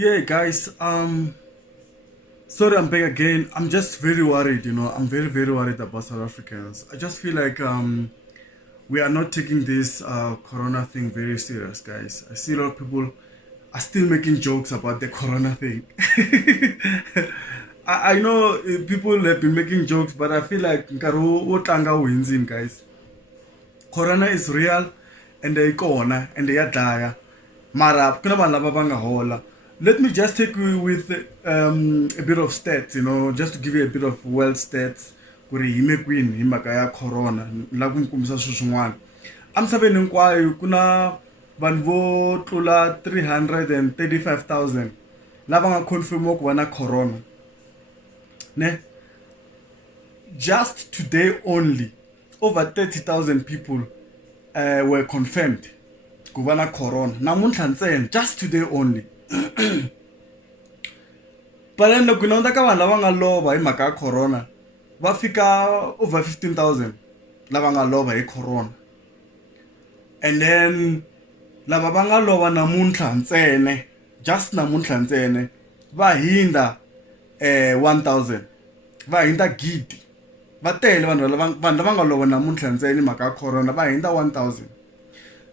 Yeah, guys. Sorry, I'm back again. I'm just very worried. I'm very, very worried about South Africans. I just feel like we are not taking this Corona thing very serious, guys. I see a lot of people are still making jokes about the Corona thing. I know people have been making jokes, but I feel like nkaru wo tlanga wins in, guys. Corona is real, and they corona and they are dire. Mara, kuna vanhu lava va nga hola. Let me just take you with a bit of stats, just to give you a bit of world stats. Kuri hi mekwini hi mhaka ya corona, la ku nkumisa swilo swin'wana. Emisaveni hinkwayo ku na vanhu vo tlula 335,000 lava nga confirmiwa ku va na corona. Ne? Just today only, over 30,000 people were confirmed ku va na corona. Namuntlha ntsena, just today only. But then loko na ka vanhu lava nga lova hi mhaka ya corona va fika over 15,000 lava nga lova hi corona, and then lava va nga lova namuntlha ntsena, just namuntlha ntsena va hinda 1,000, va hinda gidi, va tele vanhu lava nga lova namuntlha ntsena hi mhaka ya corona va hinda 1,000.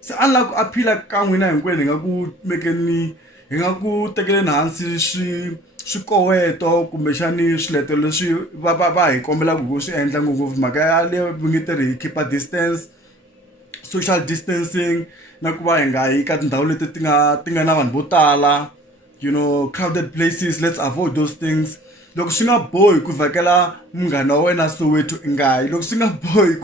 Se a ni lava ku aphila ka n'wina hinkwenu hi nga ku mekeni, hi nga ku tekeleni hansi swikoweto kumbexani swiletelo leswi va hi kombelaka ku swi endla ngopfu mhaka ya leyo vi nge tirhi hi keep a distance, social distancing, na ku va hi nga yi ka tindhawu leti ti nga na vanhu vo tala, crowded places. Let's avoid those things. Loko swi nga bohi ku vhakela munghana wa wena Soweto i nga yi, loko swi nga bohi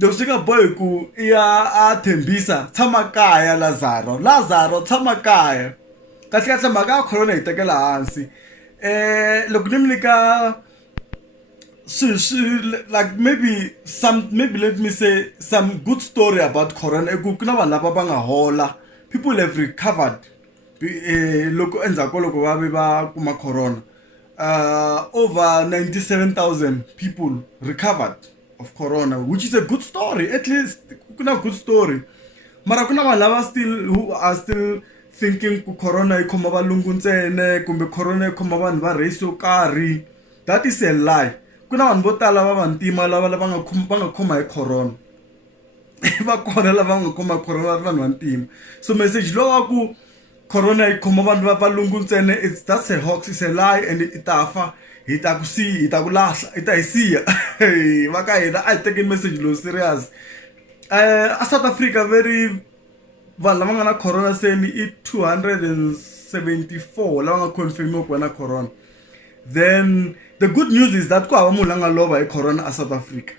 loko swi nga bohi ku a Thembisa tshama kaya, Lazaro tshama kaya. Kahle mhaka ya corona yi tekela hansi. Loko ni mi nyika like maybe let me say some good story about corona. Ku na vanhu lava va nga hola, people have recovered loko endzhaku loko va kuma corona. Over 97,000 people recovered of corona, which is a good story. At least kuna good story. Mara kuna vanhu lava who are still thinking ku corona yi khoma valungu ntsena kumbe corona yi khoma vanhu va race yo karhi. That is a lie. Kuna vanhu vo tala va vantima lava nga khoma hi corona. Va kona lava nga khoma corona vanhu vantima. So message lowa ku corona yi khoma vanhu va valungu ntsena, that's a hoax, it's a lie, and itafa hi ta ku lahla, ita hi siya. Va ka hina a hi tekeni message lowu serious. A South Africa vanhu lava nga na corona seni i 274 lava nga confirmiwa ku va na corona. Then the good news is that ku hava munhu la nga lova hi corona a South Africa,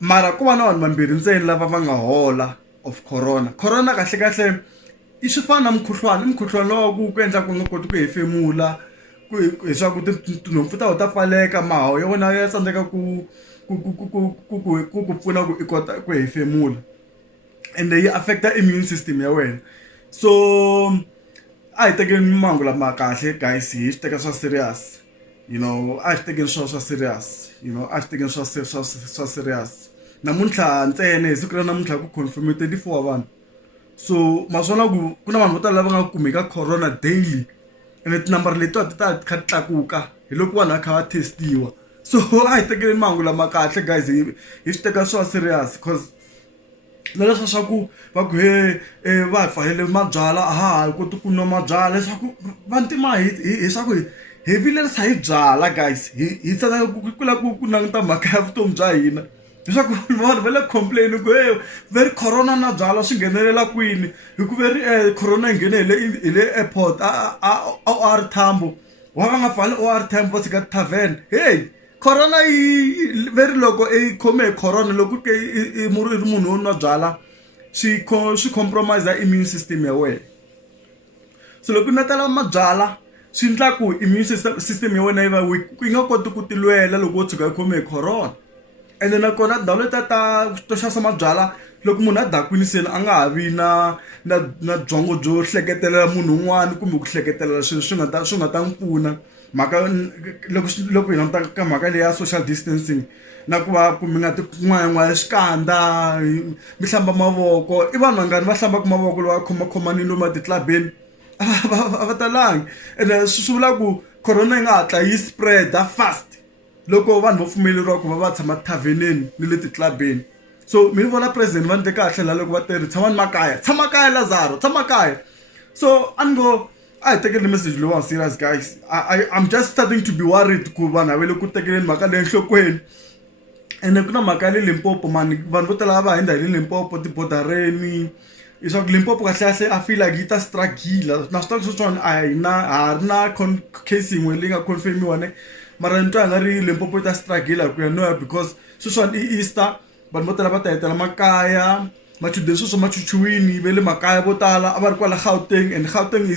mara ku va na vanhu vambirhi ntsena lava va nga hola of corona. Corona kahle i swi fana na mukhuhlwana lowa ku endla ku nga koti ku hefemula, leswaku tinhompfu ta ta pfaleka, mahawu ya wena ya tsandzeka ku pfuna ku i kota ku hefemula, and yi affecta immune system ya wena. So a hi tekeni mangu lama kahle guys, hi swi teka swa serious, a hi tekeni swa serious, a hi tekeni swa serious. Namuntlha ntsena hi siku ra namuntlha ku confirm 34 wa vanhu. So maswona ku na vanhu vo tala lava nga kumeka corona daily, and tinambara letiwa ti ta kha tlakuka hi loko vanhu va kha va testiwa. So a hi tekeni mangu lama kahle guys, hi swi teka swa serious, because na leswa swa ku va ku va hi pfalele mabyala, hi koti ku nwa mabyala, leswaku vantima hi swa ku hi vilerisa hi byala guys, hi tsandzeka ku la ku languta mhaka ya vutomi bya hina, leswaku vanhu va le complain ku very corona na byala swi nghenelela kwini, hi ku very corona yi nghene hi le airport a OR Tambo, wa va nga pfali OR Tambo va tshika tavern. Corona yi very loko i khome corona, loko i munhu wo nwa byala swi compromise immune system ya wena. So loko na tala mabyala swi endla ku immune system ya wena yi va weak, yi nga koti ku tilwela loko wo tshuka i khome corona. And then nakona ndhawu leti to xavisa mabyala, loko munhu a dakwini seni a nga ha vi na byongo byo hleketelela munhu un'wana kumbe ku hleketelela swilo swi nga ta n'wi pfuna. Mhaka loko hi languta ka mhaka leyi ya social distancing, na ku va ku mi nga ti n'wayin'waya xikandza, mi hlamba mavoko. I vanhu vangani va hlambaka mavoko loko va khomanile lomu etitlabeni? va talangi ende swi vula ku corona yi nga hatla yi spreada fast loko vanhu va pfumeleriwa ku va tshama tavheneni ni le titlabeni. So mi vona president va ndle kahle la loko va tirhi tshama kaya Lazaro tshama kaya. So a ni go a hi tekeli message lowu serious guys. I'm just starting to be worried ku vanhu a ve le ku tekeleni mhaka leyi enhlokweni. Ene ku na mhaka le Limpopo mani vanhu vo tala va hundza hi le Limpopo tibodareni leswaku Limpopo kahle I feel like yi ta struggle na swi swona a hi na case yin'we leyi nga confirmiwa ne mara ni twa nga ri Limpopo yi ta struggle ku ya no because sweswiwani i Easter vanhu vo tala va ta hetela makaya machudeni sweswo machuchuwini ve le makaya vo tala a va ri kwala Gauteng and Gauteng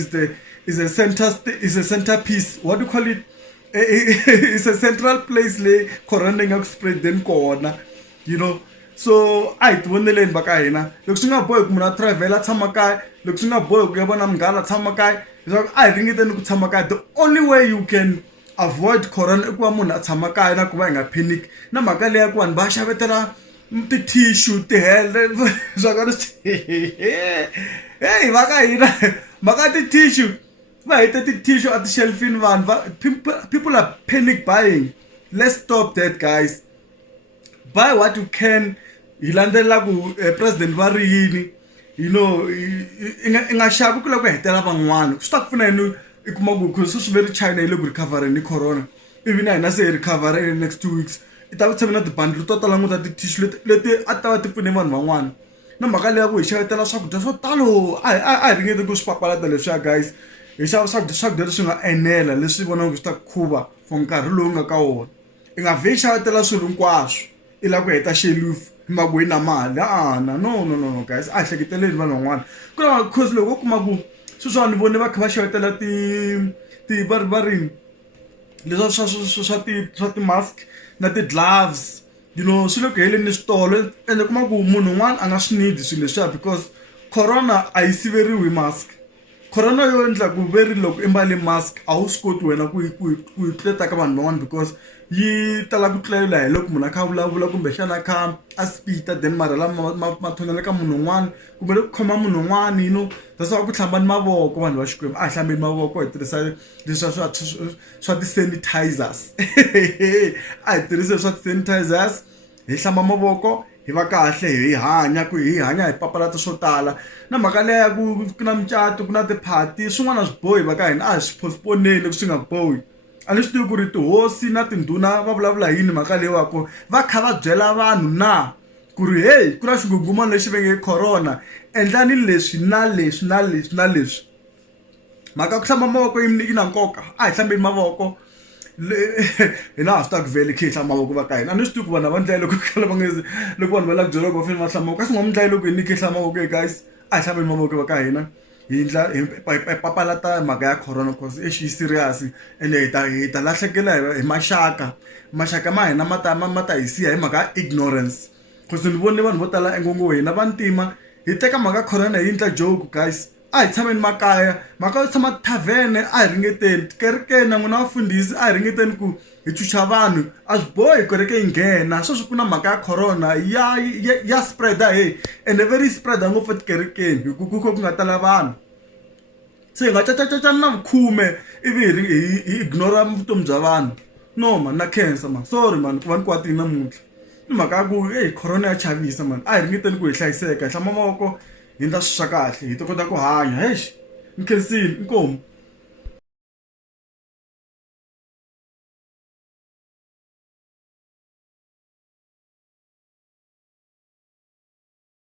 is a centerpiece, what do you call it, it's a central place le corona nga ku spread then kona, you know. So a hi ti voneleni va ka hina loko swi nga bohi ku munhu a travel a tshama kaya loko swi nga bohi ku ya vona munghana tshama kaya leswaku a hi ringeteni ku tshama kaya. The only way you can avoid corona i ku va munhu a tshama kaya na ku va hi nga panic na mhaka leya ku vanhu va xavetela ti-tissue tihele swakona hey va ka hina mhaka ti-tissue va heta ti-tissue at ti-shelfini vanhu people are panic buying. Let's stop that guys. Buy what you can. Hi landzelela ku president va ri yini, you know, i nga xavi ku la ku hetela van'wana swi ta ku pfuna yini i kuma ku swi veri China yi le ku recovereni ni corona ivi na hina se hi recover in the next 2 weeks i ta ku tshama na tibandli to tala languta ti-tissue leti a ta va ti pfune vanhu van'wana na mhaka leya ku hi xavetela swakudya swo talo a hi ringeti ku swi papalata leswiya guys. Hi xava swakudya leswi nga enela leswi vonaka swi ta khuva for nkarhi lowu nga ka wona. I nga vhe xavetela swilo hinkwaswo i la ku heta xelufu magwini na mali no guys a hi hleketeleni vanhu van'wana ku na cause loko u kuma ku sweswiwa ni vone va kha va xavetela va rini leswa swa ti-mask na ti-gloves, you know, swi le ku heleni ni switolo ende kuma ku munhu un'wana a nga swi need swilo leswiya because corona a yi siveriwi hi mask. Corona yo endla ku veri loko i mbale mask a wu swi koti wena ku yi tleta ka vanhu van'wana because yi tala ku tlulela hi loko munhu a kha vulavula kumbexana a kha a spita then mara lama ma thonela ka munhu un'wana kumbe loko khoma munhu un'wana, you know. That's why ku hlambani mavoko vanhu va Xikwembu a hi hlambeni mavoko hi tirhisa leswiya swa ti-sanitizers a hi tirhise swa ti-sanitizers hi hlamba mavoko hi va kahle hi hanya hi papalata swo tala na mhaka leya ku na mucato ku na ti-party swin'wana swi bohi va ka hina a hi swi postponeli loko swi nga bohi. A ni swi tivi ku ri tihosi na tindhuna va vulavula yini mhaka leyiwako va kha va byela vanhu na ku ri hey ku na xingungumana lexi venge corona endlani leswi na leswi na leswi na leswi. Mhaka ku hlamba mavoko yi na nkoka a hi hlambeni mavoko hina ha swi ta ku vhele khe hi hlamba mavoko va ka hina a ni swi tivi ku vanhu a va ndlayi loko loko vanhu va la ku byela ku va fanele va hlamba mavoko kasi n'wa mi ndlayi loko hi ni khe hlamba mavoko guys a hi hlambeni mavoko va ka hina hi papalata mhaka ya corona cause exi yi serious ende hi ta lahlekela hi maxaka ma hina ma ta hi siya hi mhaka ya ignorance cause ni vone vanhu vo tala engongo hina vantima hi teka mhaka corona hi endla joke guys. A hi tshameni makaya mhaka yo tshama tavhene a hi ringeteni tikerekeni na n'wina vafundhisi a hi ringeteni ku hi chucha vanhu a swi bohi kereke yi nghena sweswi ku na mhaka ya corona ya spreada ende very spreada ngopfu etikerekeni hi ku nga tala vanhu se hi nga cacacacani na vukhume ivi hi ignora vutomi bya vanhu no man na cancer man sorry man ku va ni kwatini namuntlha ni mhaka ya ku corona ya chavisa man a hi ringeteni ku hi hlayiseka hi hlamba mavoko hi endla swi swa kahle hi ta kota ku hanya ni khensile inkomu.